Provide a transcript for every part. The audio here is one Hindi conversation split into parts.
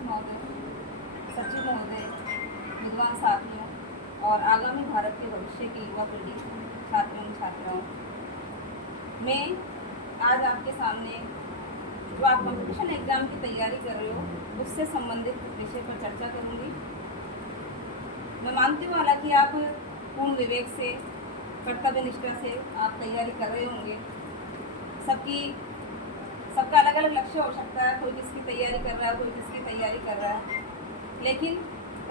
अध्यक्ष महोदय, सचिव महोदय, विद्वान साथियों और आगामी भारत के भविष्य की युवा पीढ़ी, छात्रों छात्राओं, मैं आज आपके सामने जो आप कंपटीशन एग्ज़ाम की तैयारी कर रहे हो उससे संबंधित विषय पर चर्चा करूंगी। मैं मानती हूँ हालांकि आप पूर्ण विवेक से, कर्तव्य निष्ठा से आप तैयारी कर रहे होंगे। सबका अलग अलग लक्ष्य हो सकता है, कोई किसकी तैयारी कर रहा है, कोई किसकी तैयारी कर रहा है। लेकिन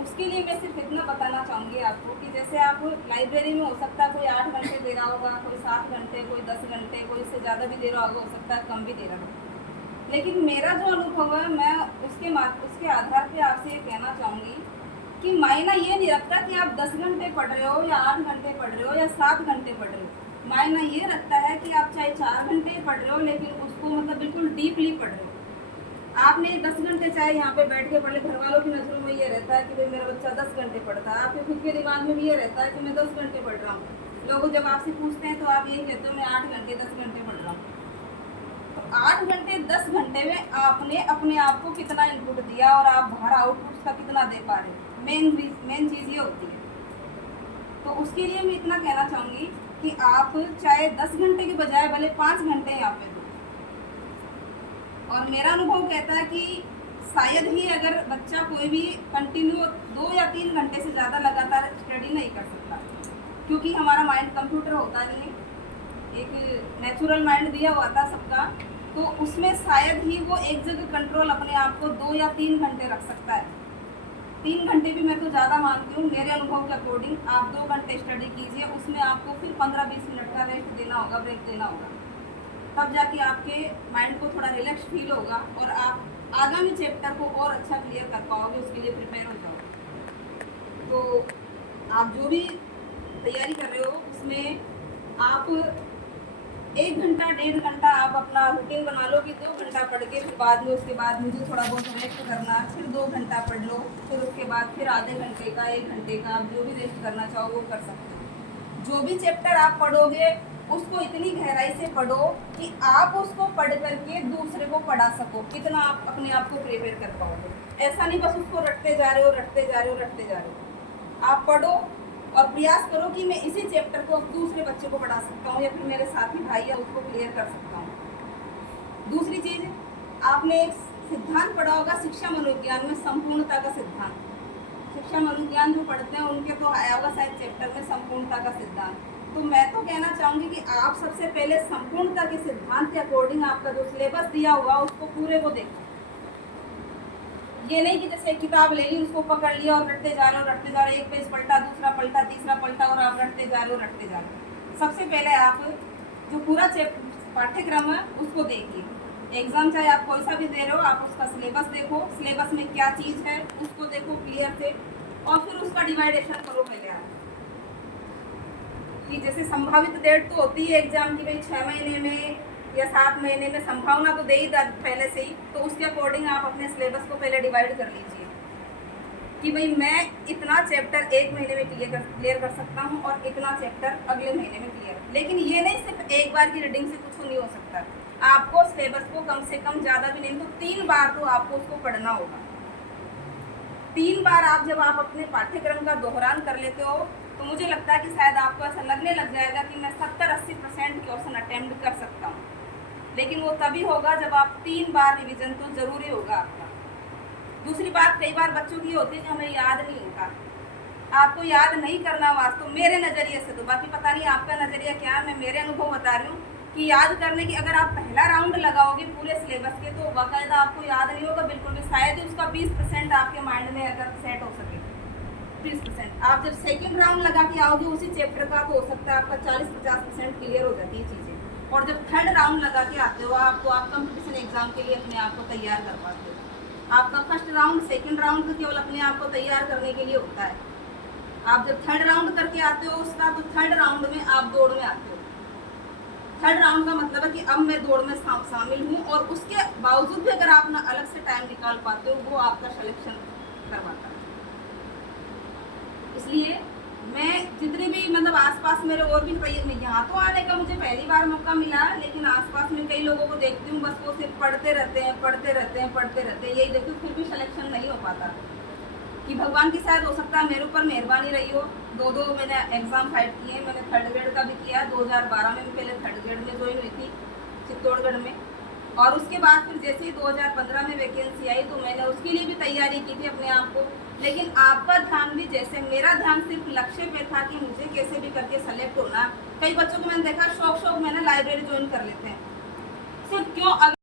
उसके लिए मैं सिर्फ इतना बताना चाहूँगी आपको कि जैसे आप लाइब्रेरी में हो सकता है कोई 8 घंटे दे रहा होगा, कोई 7 घंटे, कोई 10 घंटे, कोई इससे ज़्यादा भी दे रहा होगा, हो सकता है कम भी दे रहा हो। लेकिन मेरा जो अनुभव है मैं उसके आधार पर आपसे ये कहना चाहूँगी कि मायना ये नहीं रखता कि आप 10 घंटे पढ़ रहे हो या 8 घंटे पढ़ रहे हो या 7 घंटे पढ़ रहे हो। मायना ये रखता है कि आप चाहे 4 घंटे पढ़ रहे हो लेकिन उसको मतलब बिल्कुल डीपली पढ़ रहे हो। आपने 10 घंटे चाहे यहाँ पे बैठ के पढ़ ले, घर वालों की नज़रों में ये रहता है कि भाई मेरा बच्चा 10 घंटे पढ़ता है, आपके खुद के दिमाग में भी ये रहता है कि मैं 10 घंटे पढ़ रहा हूँ। लोग जब आपसे पूछते हैं तो आप ये कहते हो मैं 8 घंटे 10 घंटे पढ़ रहा हूँ। तो 8 घंटे 10 घंटे में आपने अपने आप को कितना इनपुट दिया और आप बाहर आउटपुट का कितना दे पा रहे हो, मेन चीज़ ये होती है। तो उसके लिए मैं इतना कहना चाहूँगी कि आप चाहे 10 घंटे के बजाय भले 5 घंटे यहाँ पे दो। और मेरा अनुभव कहता है कि शायद ही अगर बच्चा कोई भी कंटिन्यू 2 या 3 घंटे से ज़्यादा लगातार स्टडी नहीं कर सकता, क्योंकि हमारा माइंड कंप्यूटर होता नहीं है, एक नेचुरल माइंड दिया हुआ था सबका, तो उसमें शायद ही वो एक जगह कंट्रोल अपने आप को 2 या 3 घंटे रख सकता है। 3 घंटे भी मैं तो ज़्यादा मानती हूँ। मेरे अनुभव के अकॉर्डिंग आप 2 घंटे स्टडी कीजिए, उसमें आपको फिर 15-20 मिनट का रेस्ट देना होगा, ब्रेक देना होगा, तब जाके आपके माइंड को थोड़ा रिलैक्स फील होगा और आप आगामी चैप्टर को और अच्छा क्लियर कर पाओगे, उसके लिए प्रिपेयर हो जाओगे। तो आप जो भी तैयारी कर रहे हो उसमें आप 1 घंटा 1.5 घंटा आप अपना रूटीन बना लो कि 2 घंटा पढ़ के फिर बाद में उसके बाद मुझे थोड़ा बहुत रेस्ट करना, फिर 2 घंटा पढ़ लो, फिर उसके बाद फिर आधे घंटे का 1 घंटे का आप जो भी रेस्ट करना चाहो वो कर सकते हो। जो भी चैप्टर आप पढ़ोगे उसको इतनी गहराई से पढ़ो कि आप उसको पढ़ करके दूसरे को पढ़ा सको, कितना आप अपने आप को प्रिपेयर कर पाओगे। ऐसा नहीं बस उसको रटते जा रहे हो। आप पढ़ो और प्रयास करो कि मैं इसी चैप्टर को अब दूसरे बच्चे को पढ़ा सकता हूँ या फिर मेरे साथी भाई है उसको क्लियर कर सकता हूँ। दूसरी चीज़, आपने एक सिद्धांत पढ़ा होगा शिक्षा मनोविज्ञान में, संपूर्णता का सिद्धांत। शिक्षा मनोविज्ञान जो पढ़ते हैं उनके तो आया होगा शायद चैप्टर में संपूर्णता का सिद्धांत। तो मैं तो कहना चाहूँगी कि आप सबसे पहले संपूर्णता के सिद्धांत के अकॉर्डिंग आपका जो सिलेबस दिया हुआ उसको पूरे को देखो। ये नहीं कि जैसे किताब ले ली उसको पकड़ लिया और रटते जा रहे हो, एक पेज पलटा, दूसरा पलटा, तीसरा पलटा और आप रटते जा रहे हो। सबसे पहले आप जो पूरा पाठ्यक्रम है उसको देखिए। एग्जाम चाहे आप कोई सा भी दे रहे हो, आप उसका सिलेबस देखो, सिलेबस में क्या चीज़ है उसको देखो क्लियर से, और फिर उसका डिवाइडेशन करो पहले आप कि जैसे संभावित डेट तो होती है एग्जाम की, भाई 6 महीने में या 7 महीने में संभावना तो दे ही पहले से ही, तो उसके अकॉर्डिंग आप अपने सिलेबस को पहले डिवाइड कर लीजिए कि भाई मैं इतना चैप्टर 1 महीने में क्लियर कर सकता हूँ और इतना चैप्टर अगले महीने में क्लियर। लेकिन ये नहीं सिर्फ एक बार की रीडिंग से कुछ नहीं हो सकता, आपको सिलेबस को कम से कम ज़्यादा भी नहीं तो 3 बार तो आपको उसको पढ़ना होगा। 3 बार आप जब आप अपने पाठ्यक्रम का दोहरान कर लेते हो तो मुझे लगता है कि शायद आपको ऐसा लगने लग जाएगा कि मैं 70-80% क्वेश्चन अटेम्प्ट कर सकता हूँ। लेकिन वो तभी होगा जब आप 3 बार रिवीजन तो ज़रूरी होगा आपका। दूसरी बात, कई बार बच्चों की होती है कि हमें याद नहीं होता। आपको याद नहीं करना वास्तव मेरे नज़रिए से, तो बाकी पता नहीं आपका नज़रिया क्या है, मैं मेरे अनुभव बता रही हूँ कि याद करने की अगर आप पहला राउंड लगाओगे पूरे सिलेबस के तो बाकायदा आपको याद नहीं होगा बिल्कुल भी, शायद ही उसका 20% आपके माइंड में अगर सेट हो सके 20%। आप जब सेकंड राउंड लगा के आओगे उसी चैप्टर का तो हो सकता है आपका 40-50% क्लियर हो जाती है चीज़ें। और जब थर्ड राउंड लगा के आते हो आप कंपटीशन एग्जाम के लिए अपने आप को तैयार कर पाते हो। आपका फर्स्ट राउंड सेकंड राउंड तो केवल अपने आप को तैयार करने के लिए होता है। आप जब थर्ड राउंड करके आते हो उसका, तो थर्ड राउंड में आप दौड़ में आते हो। थर्ड राउंड का मतलब है कि अब मैं दौड़ में शामिल हूँ, और उसके बावजूद भी अगर आप ना अलग से टाइम निकाल पाते हो वो आपका सिलेक्शन करवाता है। इसलिए मैं जितने भी मतलब आसपास मेरे और भी यहाँ तो आने का मुझे पहली बार मौका मिला, लेकिन आसपास में कई लोगों को देखती हूँ बस वो सिर्फ पढ़ते रहते हैं, यही देखो फिर भी सिलेक्शन नहीं पाता कि भगवान की शायद हो सकता है मेरे ऊपर मेहरबानी रही हो। 2 मैंने एग्ज़ाम फाइट किए, मैंने थर्ड ग्रेड का भी किया। 2012 में भी पहले थर्ड ग्रेड में ज्वाइन हुई थी चित्तौड़गढ़ में, और उसके बाद फिर जैसे ही 2015 में वैकेंसी आई तो मैंने उसके लिए भी तैयारी की थी अपने आप को। लेकिन आपका ध्यान भी, जैसे मेरा ध्यान सिर्फ लक्ष्य पे था कि मुझे कैसे भी करके सेलेक्ट होना। कई बच्चों को मैंने देखा शौक मैंने लाइब्रेरी ज्वाइन कर लेते हैं, सिर्फ क्यों